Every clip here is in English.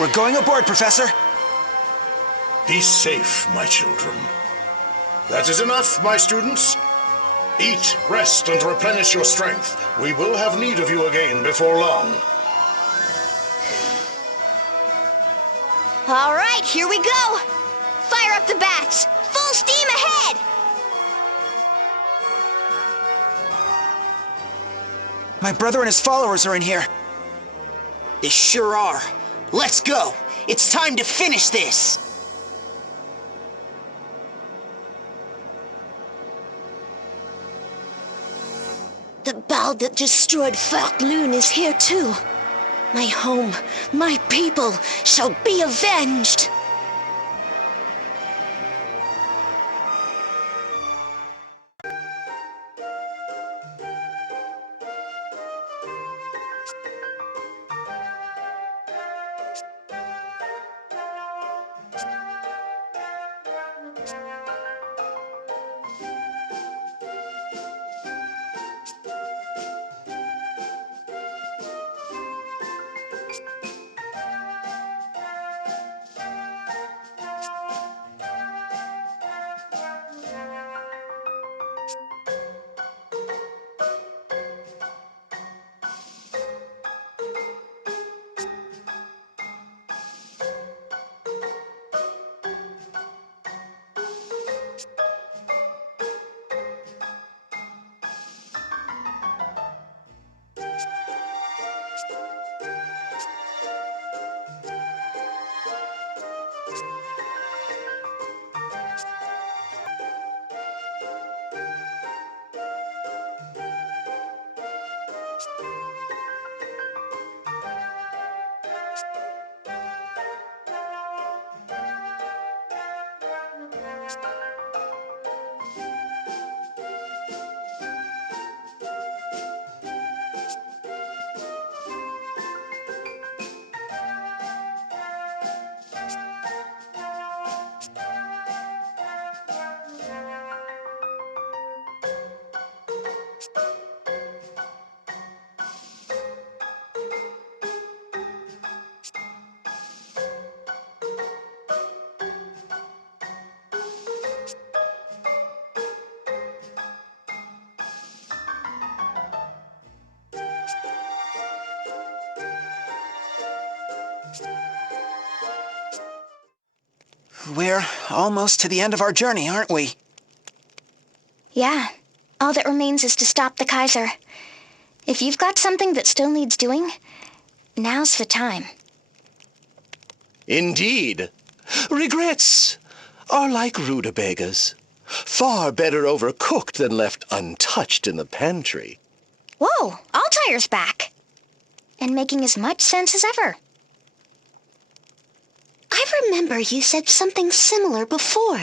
We're going aboard, Professor. Be safe, my children. That is enough, my students. Eat, rest, and replenish your strength. We will have need of you again before long. All right, here we go. Fire up the bats. Full steam ahead. My brother and his followers are in here. They sure are. Let's go. It's time to finish this. The ball that destroyed Flan is here too. My home, my people shall be avenged. We're almost to the end of our journey, aren't we? Yeah, all that remains is to stop the Kaiser. If you've got something that still needs doing, now's the time. Indeed. Regrets are like rutabagas. Far better overcooked than left untouched in the pantry. Whoa, Altair's back. And making as much sense as ever. I remember you said something similar before,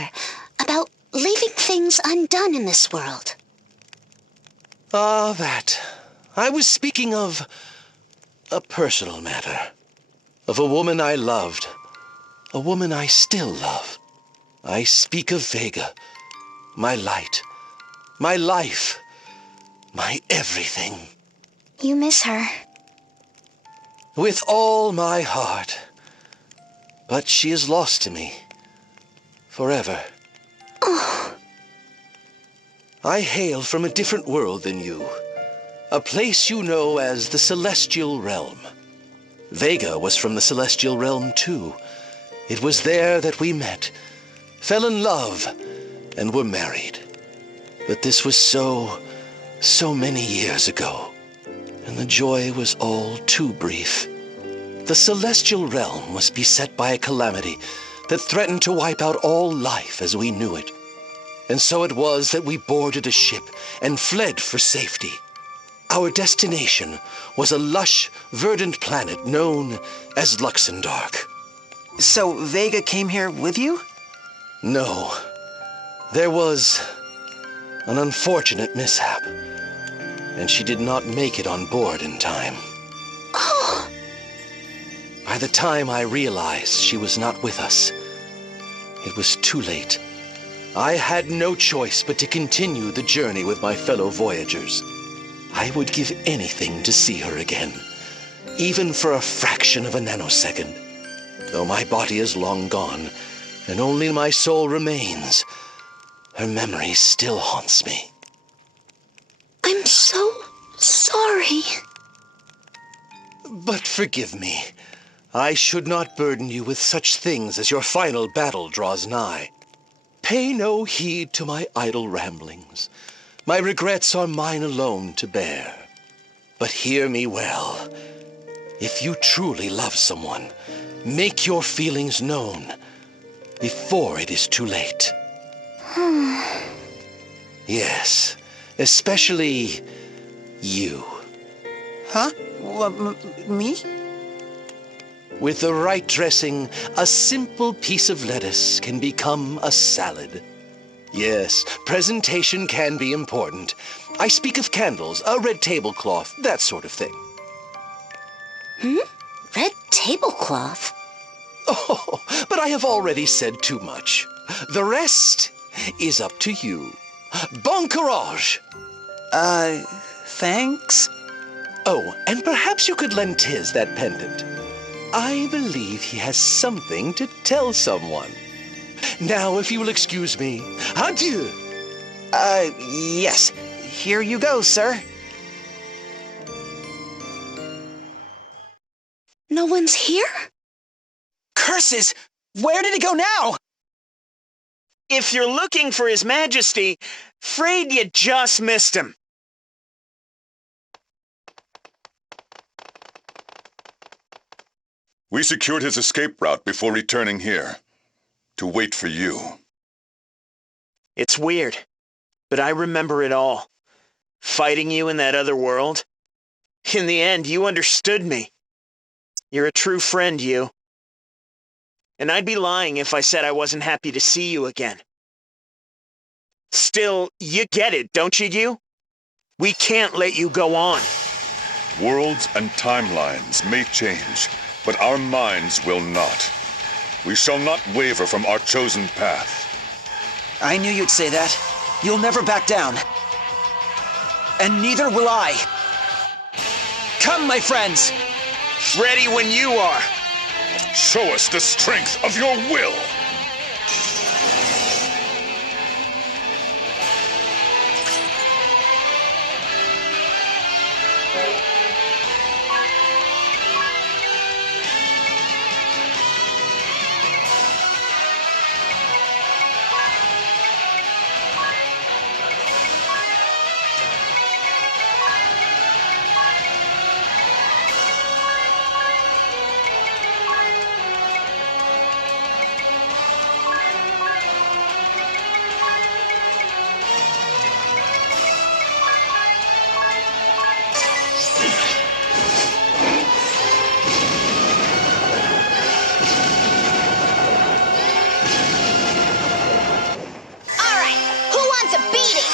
about leaving things undone in this world. Ah, that. I was speaking of a personal matter. Of a woman I loved. A woman I still love. I speak of Vega. My light. My life. My everything. You miss her. With all my heart. But she is lost to me. Forever. Oh. I hail from a different world than you. A place you know as the Celestial Realm. Vega was from the Celestial Realm too. It was there that we met, fell in love, and were married. But this was so many years ago, and the joy was all too brief. The Celestial Realm was beset by a calamity that threatened to wipe out all life as we knew it. And so it was that we boarded a ship and fled for safety. Our destination was a lush, verdant planet known as Luxembourg. So Vega came here with you? No. There was an unfortunate mishap, and she did not make it on board in time. Oh. By the time I realized she was not with us, it was too late. I had no choice but to continue the journey with my fellow voyagers. I would give anything to see her again, even for a fraction of a nanosecond. Though my body is long gone, and only my soul remains, her memory still haunts me. I'm so sorry. But forgive me. I should not burden you with such things as your final battle draws nigh. Pay no heed to my idle ramblings. My regrets are mine alone to bear. But hear me well. If you truly love someone, make your feelings known before it is too late. Yes, especially you. Huh? Me? With the right dressing, a simple piece of lettuce can become a salad. Yes, presentation can be important. I speak of candles, a red tablecloth, that sort of thing. Red tablecloth? Oh, but I have already said too much. The rest is up to you. Bon courage! Thanks? Oh, and perhaps you could lend Tiz that pendant. I believe he has something to tell someone. Now, if you will excuse me, adieu. Yes. Here you go, sir. No one's here? Curses! Where did it go now? If you're looking for His Majesty, afraid you just missed him. We secured his escape route before returning here, to wait for you. It's weird, but I remember it all. Fighting you in that other world. In the end, you understood me. You're a true friend, you. And I'd be lying if I said I wasn't happy to see you again. Still, you get it, don't you? We can't let you go on. Worlds and timelines may change, but our minds will not. We shall not waver from our chosen path. I knew you'd say that. You'll never back down. And neither will I. Come, my friends! Ready when you are. Show us the strength of your will! All right, who wants a beating?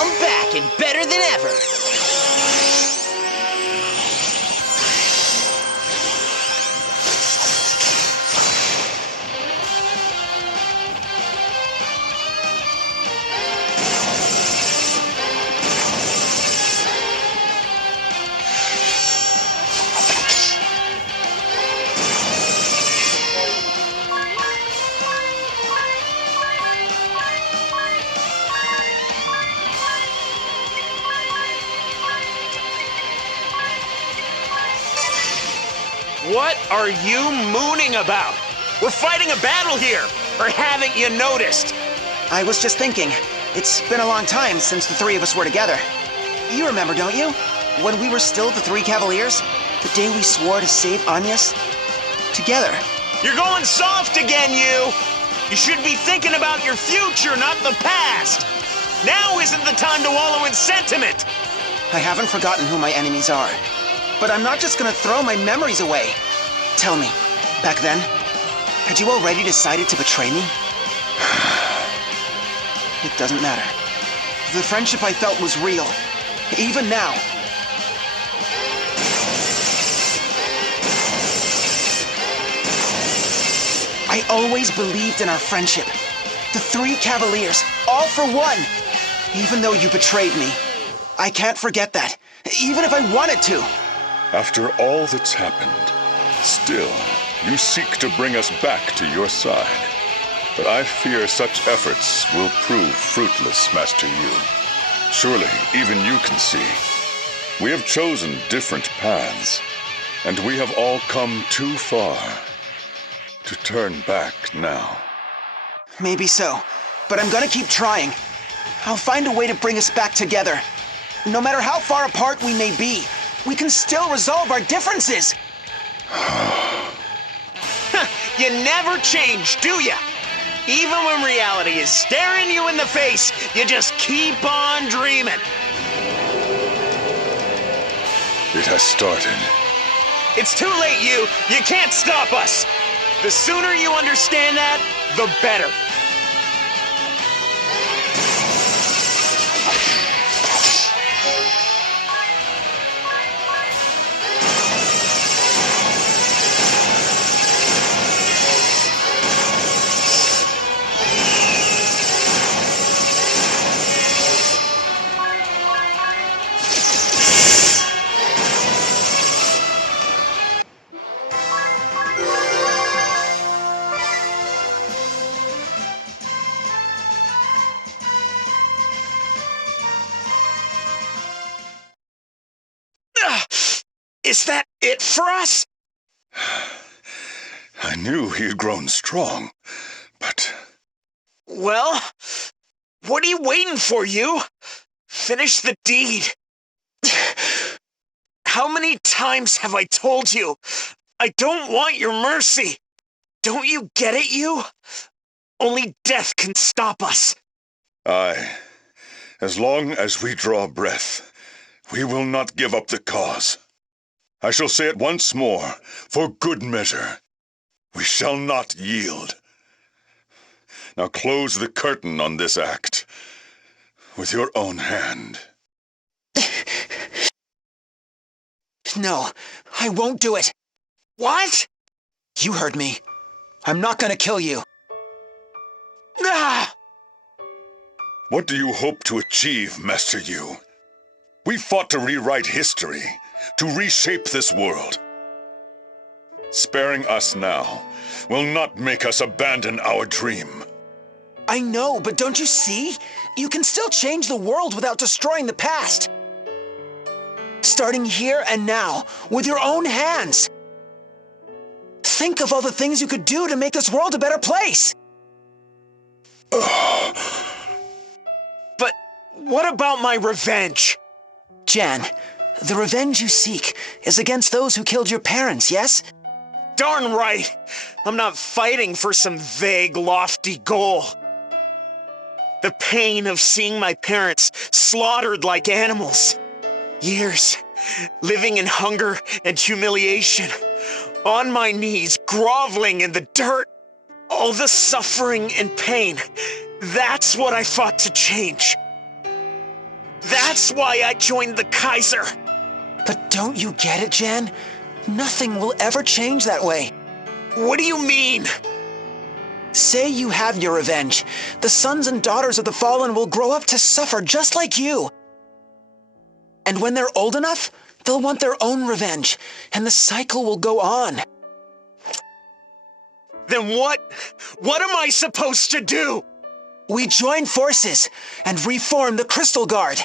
I'm back and better than ever. What are you mooning about? We're fighting a battle here, or haven't you noticed? I was just thinking. It's been a long time since the three of us were together. You remember, don't you? When we were still the Three Cavaliers? The day we swore to save Agnes? Together. You're going soft again, you! You should be thinking about your future, not the past! Now isn't the time to wallow in sentiment! I haven't forgotten who my enemies are. But I'm not just gonna throw my memories away. Tell me, back then, Had you already decided to betray me? It doesn't matter. The friendship I felt was real, even now. I always believed in our friendship. The three Cavaliers, all for one. Even though you betrayed me, I can't forget that, even if I wanted to. After all that's happened, still, you seek to bring us back to your side. But I fear such efforts will prove fruitless, Master Yu. Surely, even you can see. We have chosen different paths, and we have all come too far to turn back now. Maybe so, but I'm gonna keep trying. I'll find a way to bring us back together. No matter how far apart we may be, we can still resolve our differences. You never change, do ya? Even when reality is staring you in the face, you just keep on dreaming. It has started. It's too late, you. You can't stop us. The sooner you understand that, the better. Is that it for us? I knew he had grown strong, but... Well, what are you waiting for, you? Finish the deed. How many times have I told you? I don't want your mercy. Don't you get it, you? Only death can stop us. Aye. As long as we draw breath, we will not give up the cause. I shall say it once more, for good measure. We shall not yield. Now close the curtain on this act with your own hand. No, I won't do it. What? You heard me. I'm not gonna kill you. Ah! What do you hope to achieve, Master Yu? We fought to rewrite history, to reshape this world. Sparing us now will not make us abandon our dream. I know, but don't you see? You can still change the world without destroying the past. Starting here and now, with your own hands. Think of all the things you could do to make this world a better place. But what about my revenge? Jan, the revenge you seek is against those who killed your parents, yes? Darn right. I'm not fighting for some vague, lofty goal. The pain of seeing my parents slaughtered like animals. Years, living in hunger and humiliation. On my knees, groveling in the dirt. All the suffering and pain. That's what I fought to change. That's why I joined the Kaiser. But don't you get it, Jan? Nothing will ever change that way. What do you mean? Say you have your revenge. The sons and daughters of the fallen will grow up to suffer just like you. And when they're old enough, they'll want their own revenge, and the cycle will go on. Then what am I supposed to do? We join forces and reform the Crystal Guard.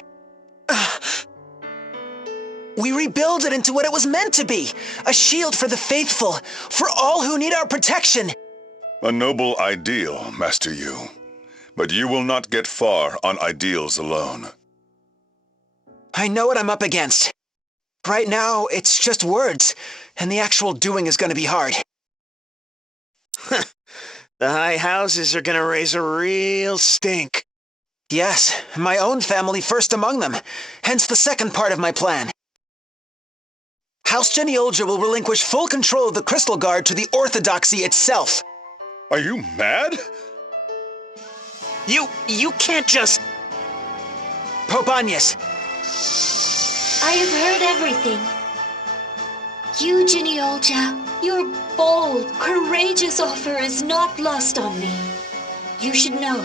We rebuild it into what it was meant to be, a shield for the faithful, for all who need our protection. A noble ideal, Master Yu. But you will not get far on ideals alone. I know what I'm up against. Right now, it's just words, and the actual doing is going to be hard. The high houses are gonna raise a real stink. Yes, my own family first among them, hence the second part of my plan. House Geniolja will relinquish full control of the Crystal Guard to the Orthodoxy itself. Are you mad? You can't just... Pope Agnes, I have heard everything. You, Genealja, your bold, courageous offer is not lost on me. You should know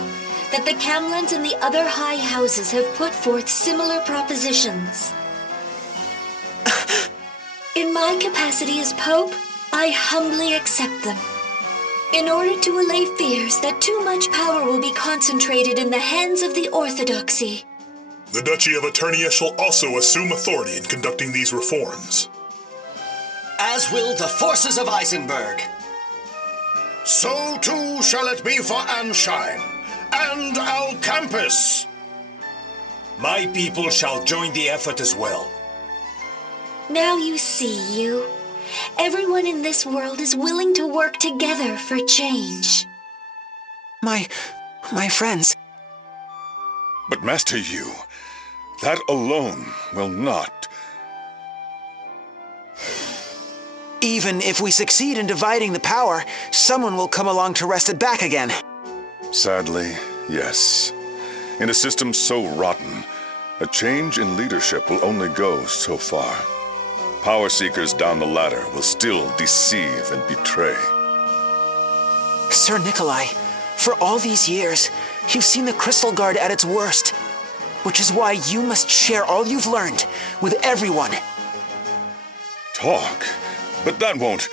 that the Camlands and the other high houses have put forth similar propositions. In my capacity as Pope, I humbly accept them. In order to allay fears that too much power will be concentrated in the hands of the Orthodoxy. The Duchy of Eternia shall also assume authority in conducting these reforms. As will the forces of Eisenberg. So too shall it be for Ansheim and Alcampus. My people shall join the effort as well. Now you see, you. Everyone in this world is willing to work together for change. My friends. But Master Yu, that alone will not. Even if we succeed in dividing the power, someone will come along to wrest it back again. Sadly, yes. In a system so rotten, a change in leadership will only go so far. Power seekers down the ladder will still deceive and betray. Sir Nikolai, for all these years, you've seen the Crystal Guard at its worst. Which is why you must share all you've learned with everyone. Talk? But that won't...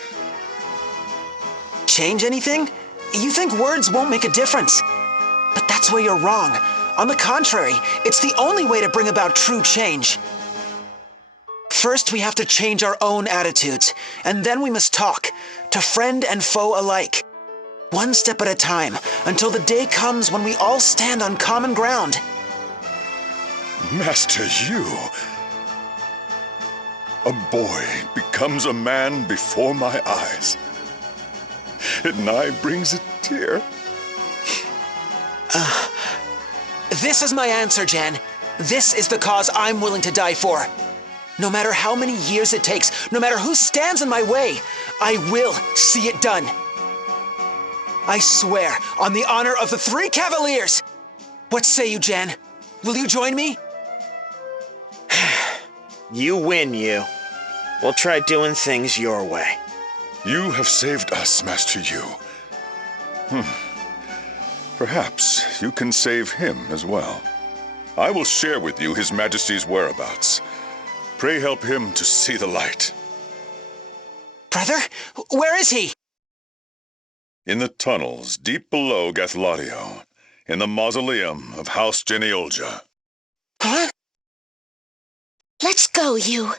Change anything? You think words won't make a difference. But that's where you're wrong. On the contrary, it's the only way to bring about true change. First, we have to change our own attitudes, and then we must talk, to friend and foe alike. One step at a time, until the day comes when we all stand on common ground. Master Yu... A boy becomes a man before my eyes. It nigh brings a tear. This is my answer, Jan. This is the cause I'm willing to die for. No matter how many years it takes, no matter who stands in my way, I will see it done. I swear, on the honor of the 3 Cavaliers. What say you, Jan? Will you join me? you win, you. We'll try doing things your way. You have saved us, Master Yu. Perhaps you can save him as well. I will share with you His Majesty's whereabouts. Pray help him to see the light. Brother? Where is he? In the tunnels deep below Gathladio, in the mausoleum of House Genealja. Huh? Let's go, you.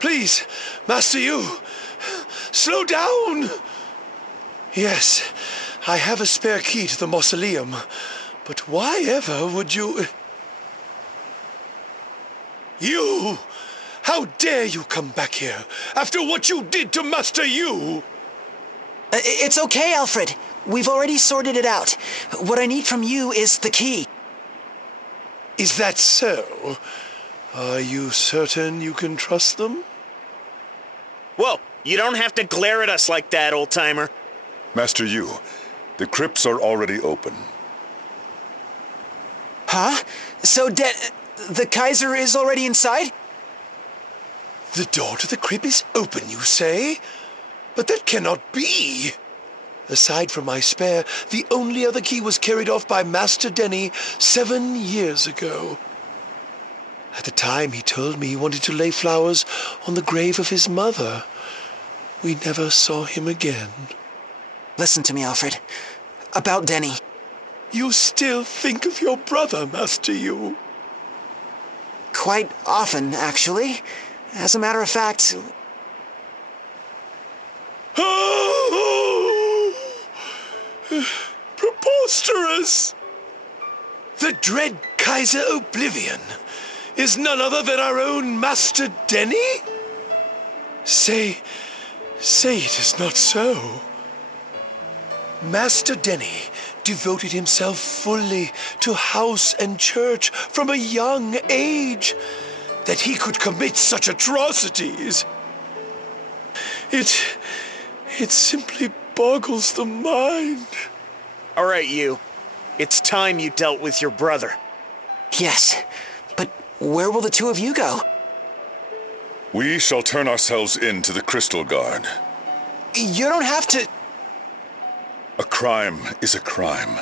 Please, Master Yu, slow down! Yes, I have a spare key to the mausoleum, but why ever would you... You! How dare you come back here after what you did to Master Yu? It's okay, Alfred. We've already sorted it out. What I need from you is the key. Is that so? Are you certain you can trust them? Whoa, you don't have to glare at us like that, old-timer. Master Yu, the crypts are already open. Huh? So the Kaiser is already inside? The door to the crypt is open, you say? But that cannot be. Aside from my spare, the only other key was carried off by Master Denny 7 years ago. At the time, he told me he wanted to lay flowers on the grave of his mother. We never saw him again. Listen to me, Alfred. About Denny. You still think of your brother, Master Yu? Quite often, actually. As a matter of fact... Preposterous! The dread Kaiser Oblivion is none other than our own Master Denny? Say it is not so. Master Denny devoted himself fully to house and church from a young age. That he could commit such atrocities. It simply boggles the mind. All right, you. It's time you dealt with your brother. Yes, but where will the two of you go? We shall turn ourselves in to the Crystal Guard. You don't have to... A crime is a crime.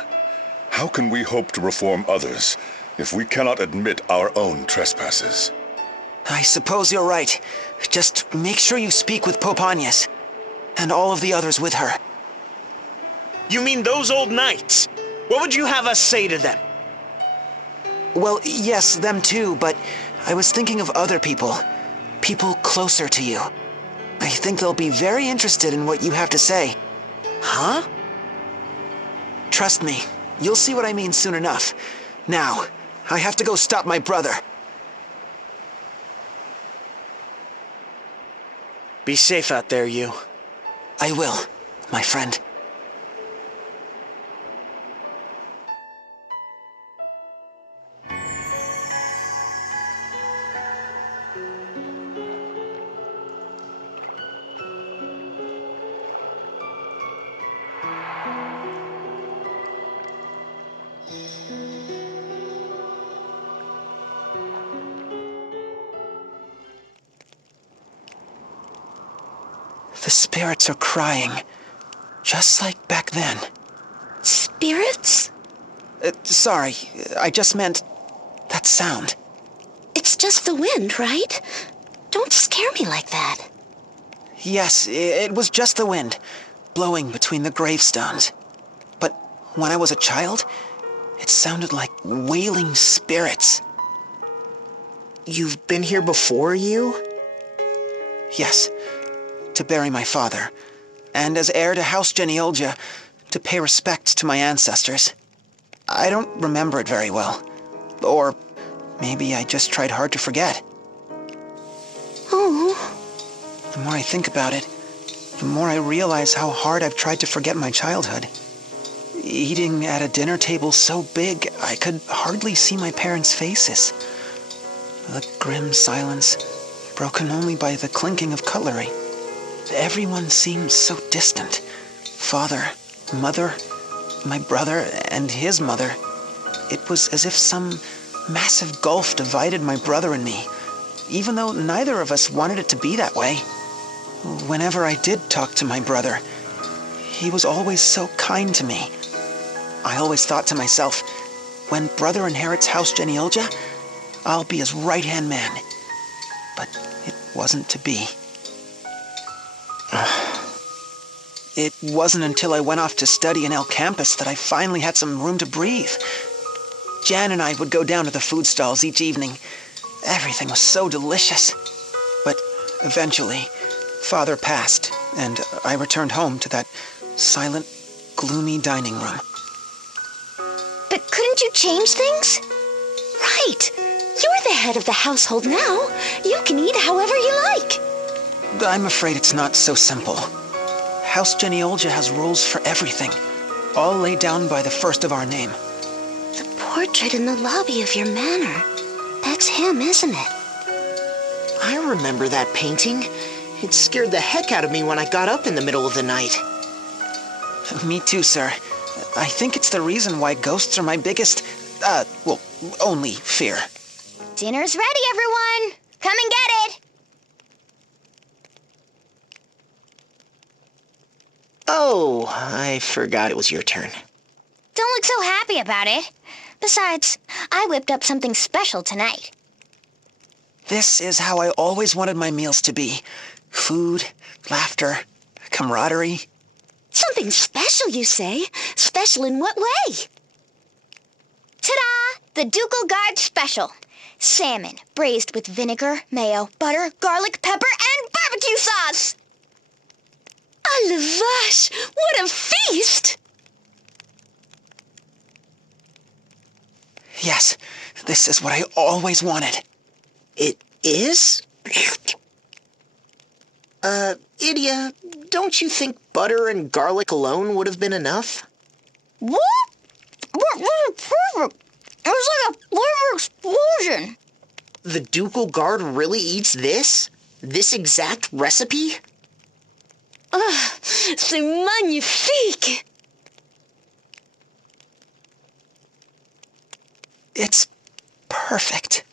How can we hope to reform others if we cannot admit our own trespasses? I suppose you're right. Just make sure you speak with Pope Agnes, and all of the others with her. You mean those old knights? What would you have us say to them? Well, yes, them too, but I was thinking of other people. People closer to you. I think they'll be very interested in what you have to say. Huh? Trust me, you'll see what I mean soon enough. Now, I have to go stop my brother. Be safe out there, you. I will, my friend. The spirits are crying, just like back then. Spirits? Sorry, I just meant that sound. It's just the wind, right? Don't scare me like that. Yes, it was just the wind, blowing between the gravestones. But when I was a child, it sounded like wailing spirits. You've been here before, you? Yes, to bury my father, and as heir to House Genealgia, to pay respect to my ancestors. I don't remember it very well. Or maybe I just tried hard to forget. Oh. The more I think about it, the more I realize how hard I've tried to forget my childhood. Eating at a dinner table so big, I could hardly see my parents' faces. The grim silence, broken only by the clinking of cutlery. Everyone seemed so distant. Father, mother, my brother, and his mother. It was as if some massive gulf divided my brother and me, even though neither of us wanted it to be that way. Whenever I did talk to my brother, he was always so kind to me. I always thought to myself, when brother inherits House Genealgia, I'll be his right-hand man. But it wasn't to be. It wasn't until I went off to study in El Campus that I finally had some room to breathe. Jan and I would go down to the food stalls each evening. Everything was so delicious. But eventually, Father passed, and I returned home to that silent, gloomy dining room. But couldn't you change things? Right. You're the head of the household now. You can eat however you like. I'm afraid it's not so simple. House Genealogia has rules for everything, all laid down by the first of our name. The portrait in the lobby of your manor. That's him, isn't it? I remember that painting. It scared the heck out of me when I got up in the middle of the night. Me too, sir. I think it's the reason why ghosts are my biggest, only fear. Dinner's ready, everyone! Come and get it! Oh, I forgot it was your turn. Don't look so happy about it. Besides, I whipped up something special tonight. This is how I always wanted my meals to be. Food, laughter, camaraderie. Something special, you say? Special in what way? Ta-da! The Ducal Guard Special. Salmon, braised with vinegar, mayo, butter, garlic, pepper, and barbecue sauce! A la vache! What a feast! Yes, this is what I always wanted. It is? Idia, don't you think butter and garlic alone would have been enough? What? This is perfect! It was like a flavor explosion! The Ducal Guard really eats this? This exact recipe? Ah, c'est magnifique! It's perfect.